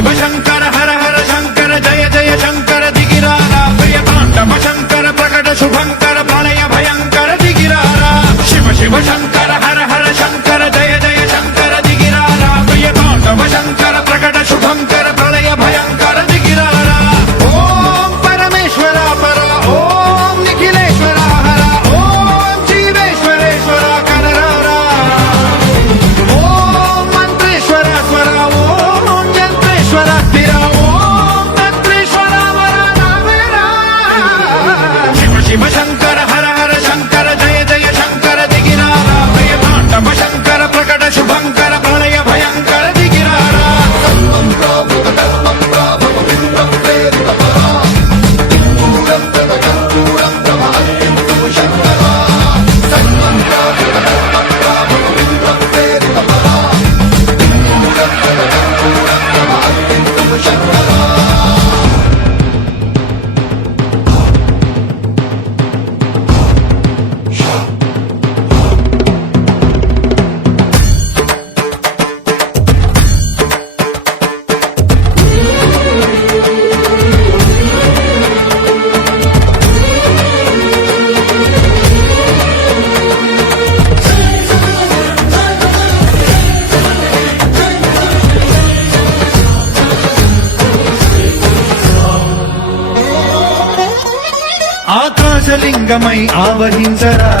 శివ శంకర హర హర శంకర జయ జయ శంకర దిగిరారా ప్రియ తాండవ శంకర ప్రకట శుభంకర ప్రళయ భయంకర దిగిరారా శివ శివ శంకర హర హర శంకర జయ జయ శంకర దిగిరారా ప్రియ తాండవ శంకర ప్రకట శుభంకర ప్రళయ భయంకర దిగిరారా ఓం పరమేశ్వర పర ఓం నిఖిలేశ్వర హర ఓం జీవేశ్వరేశ్వర కరరారా ఓం మంత్రేశ్వర స్వర ఓం యంత్రేశ్వర స్థిర ఓం తంత్రేశ్వర వర నావేరా శివ శివ శంకర హర హర శంకర జయ జయ శంకర దిగిరారా ప్రియ తాండవ శంకర ప్రకట శుభంకర ప్రళయ భయంకర దిగిరారా ఆకాశలింగమై ఆవహించరా